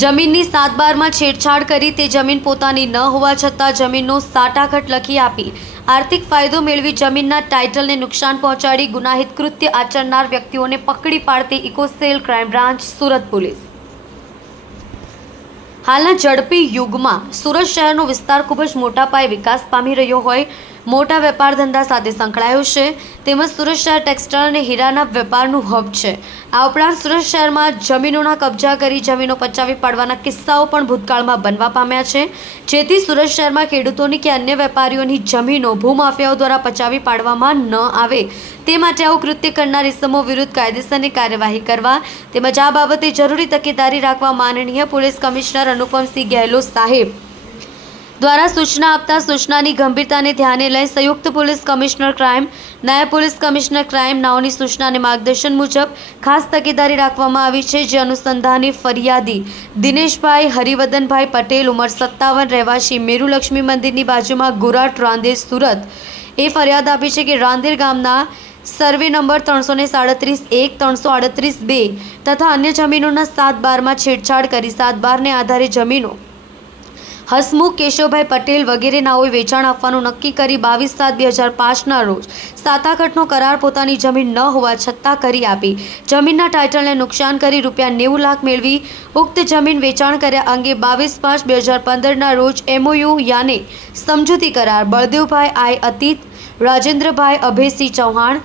જમીનની સાતબારમાં છેડછાડ કરી તે જમીન પોતાની ન હોવા છતાં જમીનનો સાટાઘટ લખી આપી. આર્થિક ફાયદો મેળવી જમીનના ટાઇટલને નુકસાન પહોંચાડી ગુનાહિત કૃત્ય આચરનાર વ્યક્તિઓને પકડી પાડતી eco cell crime branch Surat police. હાલના ઝડપી યુગમાં સુરત શહેરનો વિસ્તાર ખૂબ જ મોટા પાયે વિકાસ પામી રહ્યો હોય, મોટા વેપાર ધંધા સાથે સંકળાયો છે, તેમજ સુરત શહેર ટેક્સટાઇલ અને હીરાના વેપારનું હબ છે. આ ઉપરાંત સુરત શહેરમાં જમીનોના કબજા કરી જમીનો પચાવી પાડવાના કિસ્સાઓ પણ ભૂતકાળમાં બનવા પામ્યા છે. જેથી સુરત શહેરમાં ખેડૂતોની કે અન્ય વેપારીઓની જમીનો ભૂમાફિયાઓ દ્વારા પચાવી પાડવામાં ન આવે તે માટે આવું કૃત્ય કરનાર ઇસમો વિરુદ્ધ કાયદેસરની કાર્યવાહી કરવા તેમજ આ બાબતે જરૂરી તકેદારી રાખવા માનનીય પોલીસ કમિશનર અનુપમસિંહ ગેહલોત સાહેબ દ્વારા સૂચના આપતા સૂચનાની ગંભીરતાને ધ્યાને લઈ સંયુક્ત પોલીસ કમિશનર ક્રાઇમ, નાયબ પોલીસ કમિશનર ક્રાઇમ નાઓની સૂચનાને માર્ગદર્શન મુજબ ખાસ તકેદારી રાખવામાં આવી છે જે અનુસંધાને ફરિયાદી દિનેશભાઈ હરિવદનભાઈ પટેલ ઉંમર સત્તાવન, રહેવાસી મેરુલક્ષ્મી મંદિરની બાજુમાં ગુરાટ રાંદેર સુરત. એ ફરિયાદ આપી છે કે રાંદેર ગામના સર્વે નંબર ત્રણસો ને સાડત્રીસ એક, ત્રણસો આડત્રીસ બે તથા અન્ય જમીનોના સાત બારમાં છેડછાડ કરી સાત બારને આધારે જમીનો. હસમુખ, કેશવભાઈ પટેલ વગેરે નાઓએ વેચાણ આપવાનું નક્કી કરી બાવીસ સાત બે હજાર પાંચના રોજ સાતાકટનો કરાર પોતાની જમીન ન હોવા છતાં કરી આપી. જમીનના ટાઇટલને નુકસાન કરી રૂપિયા નેવું લાખ મેળવી ઉક્ત જમીન વેચાણ કર્યા અંગે બાવીસ પાંચ બે હજાર પંદરના રોજ એમઓયુ યાને સમજૂતી કરાર. બળદેવભાઈ આઈ અતીત, રાજેન્દ્રભાઈ અભયસિંહ ચૌહાણ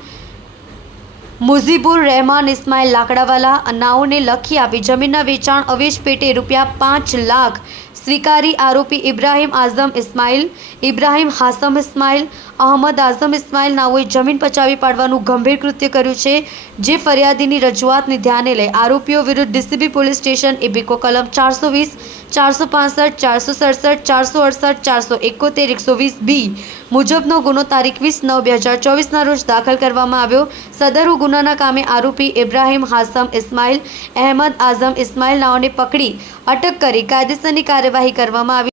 મુઝીબુર રહેમાન ઇસ્માઇલ લાકડાવાલા અનાઓને લખી આપી જમીનના વેચાણ અવેશ પેટે રૂપિયા પાંચ લાખ સ્વીકારી આરોપી ઇબ્રાહિમ આઝમ ઇસ્માઇલ, ઇબ્રાહિમ હાસમ ઇસ્માઇલ, અહમદ આઝમ ઇસ્માઇલ નાઓએ જમીન પચાવી પાડવાનું ગંભીર કૃત્ય કર્યું છે, જે ફરિયાદીની રજૂઆતને ધ્યાને લઈ આરોપીઓ વિરુદ્ધ ડીસીબી પોલીસ સ્ટેશન ઇબીકો કલમ ચારસો વીસ ચારસો પાસઠ, ચારસો સડસઠ, ચારસો અડસઠ, ચારસો એકોતેર, એકસો વીસ બી મુજબનો ગુનો તારીખ વીસ નવ બે હજાર ચોવીસના રોજ દાખલ કરવામાં આવ્યો. સદરુ ગુનાના કામે આરોપી ઇબ્રાહીમ હાસમ ઇસ્માઇલ, અહેમદ આઝમ ઇસ્માઇલ નાઓને પકડી અટક કરી કાયદેસરની કાર્યવાહી કરવામાં આવી.